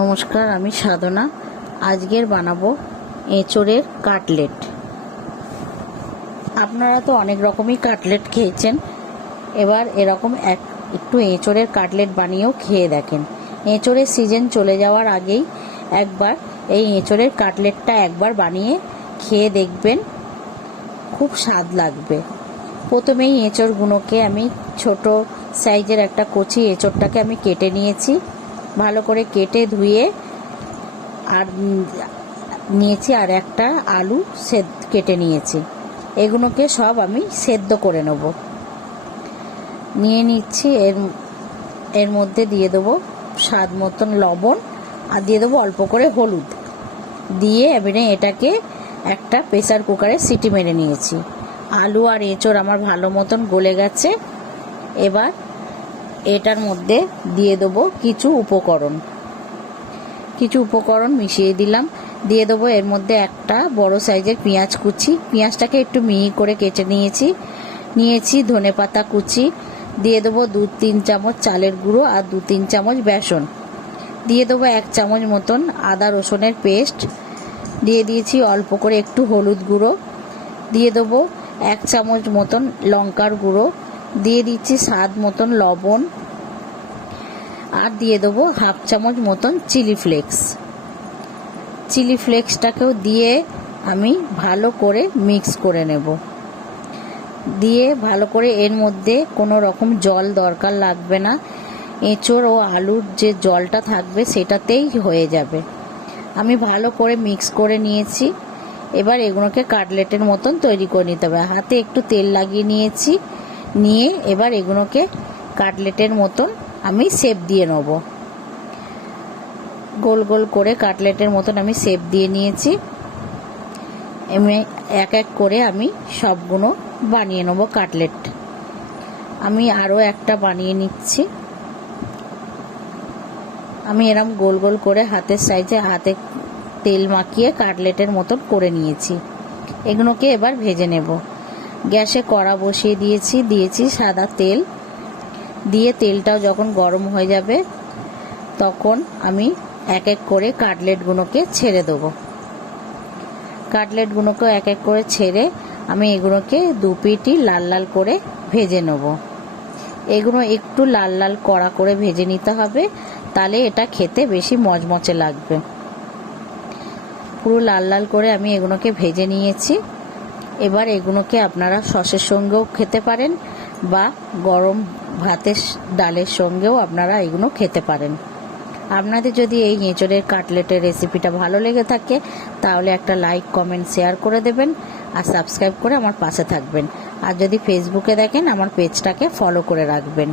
নমস্কার, আমি সাধনা। আজকের বানাবো এঁচোড়ের কাটলেট। আপনারা তো অনেক রকমই কাটলেট খেয়েছেন, এবার এরকম একটু এঁচোড়ের কাটলেট বানিয়েও খেয়ে দেখেন। এঁচোড়ের সিজন চলে যাওয়ার আগেই একবার এই এঁচোড়ের কাটলেটটা একবার বানিয়ে খেয়ে দেখবেন, খুব স্বাদ লাগবে। প্রথমেই এঁচোড়গুলোকে আমি ছোট সাইজের একটা কচি এঁচোড়টাকে আমি কেটে নিয়েছি, ভালো করে কেটে ধুয়ে আর নিয়েছি, আর একটা আলু কেটে নিয়েছি। এগুলোকে সব আমি সেদ্ধ করে নেব। নিয়ে নিচ্ছি, এর মধ্যে দিয়ে দেবো স্বাদ মতন লবণ, আর দিয়ে দেবো অল্প করে হলুদ দিয়ে এবারে এটাকে একটা প্রেসার কুকারে সিটি মেরে নিয়েছি। আলু আর এঁচোড় আমার ভালো মতন গলে গেছে। এবার এটার মধ্যে দিয়ে দেবো কিছু উপকরণ মিশিয়ে দিলাম। দিয়ে দেবো এর মধ্যে একটা বড় সাইজের পেঁয়াজ কুচি, পেঁয়াজটাকে একটু মিহি করে কেটে নিয়েছি ধনেপাতা কুচি, দিয়ে দেবো 2-3 চামচ চালের গুঁড়ো আর 2-3 চামচ বেসন, দিয়ে দেবো 1 চামচ মতন আদা রসুনের পেস্ট, দিয়ে দিয়েছি অল্প করে একটু হলুদ গুঁড়ো, দিয়ে দেবো 1 চামচ মতন লঙ্কার গুঁড়ো, দিয়ে দিচ্ছি স্বাদ মতন লবণ, আর দিয়ে দেবো 1/2 চামচ মতন চিলি ফ্লেক্সটাকেও দিয়ে আমি ভালো করে মিক্স করে নেব। দিয়ে ভালো করে, এর মধ্যে কোনো রকম জল দরকার লাগবে না, এঁচোড় ও আলুর যে জলটা থাকবে সেটাতেই হয়ে যাবে। আমি ভালো করে মিক্স করে নিয়েছি। এবার এগুলোকে কাটলেটের মতন তৈরি করে নিতে হবে। হাতে একটু তেল লাগিয়ে নিয়ে এবার এগুলোকে কাটলেটের মতন আমি শেপ দিয়ে নেব। গোল গোল করে কাটলেটের মতন আমি শেপ দিয়ে নিয়েছি। এমনি এক এক করে আমি সবগুলো বানিয়ে নেব কাটলেট। আমি আরও একটা বানিয়ে নিচ্ছি। আমি এরকম গোল গোল করে হাতের সাইজে হাতে তেল মাখিয়ে কাটলেটের মতন করে নিয়েছি। এগুলোকে এবার ভেজে নেব। গ্যাসে কড়া বসিয়ে দিয়েছি সাদা তেল দিয়ে, তেলটাও যখন গরম হয়ে যাবে তখন আমি এক এক করে কাটলেটগুলোকে ছেড়ে দেবো। কাটলেটগুলোকে এক এক করে ছেড়ে আমি এগুলোকে 2 পিঠই লাল লাল করে ভেজে নেব। এগুলো একটু লাল লাল কড়া করে ভেজে নিতে হবে, তাহলে এটা খেতে বেশি মচমচে লাগবে। পুরো লাল লাল করে আমি এগুলোকে ভেজে নিয়েছি। এবার এগুলোকে আপনারা সসের সঙ্গেও খেতে পারেন বা গরম ভাতের ডালের সঙ্গেও আপনারা এগুলো খেতে পারেন। আপনাদের যদি এই এঁচোড়ের কাটলেটের রেসিপিটা ভালো লেগে থাকে তাহলে একটা লাইক, কমেন্ট, শেয়ার করে দেবেন আর সাবস্ক্রাইব করে আমার পাশে থাকবেন। আর যদি ফেসবুকে দেখেন আমার পেজটাকে ফলো করে রাখবেন।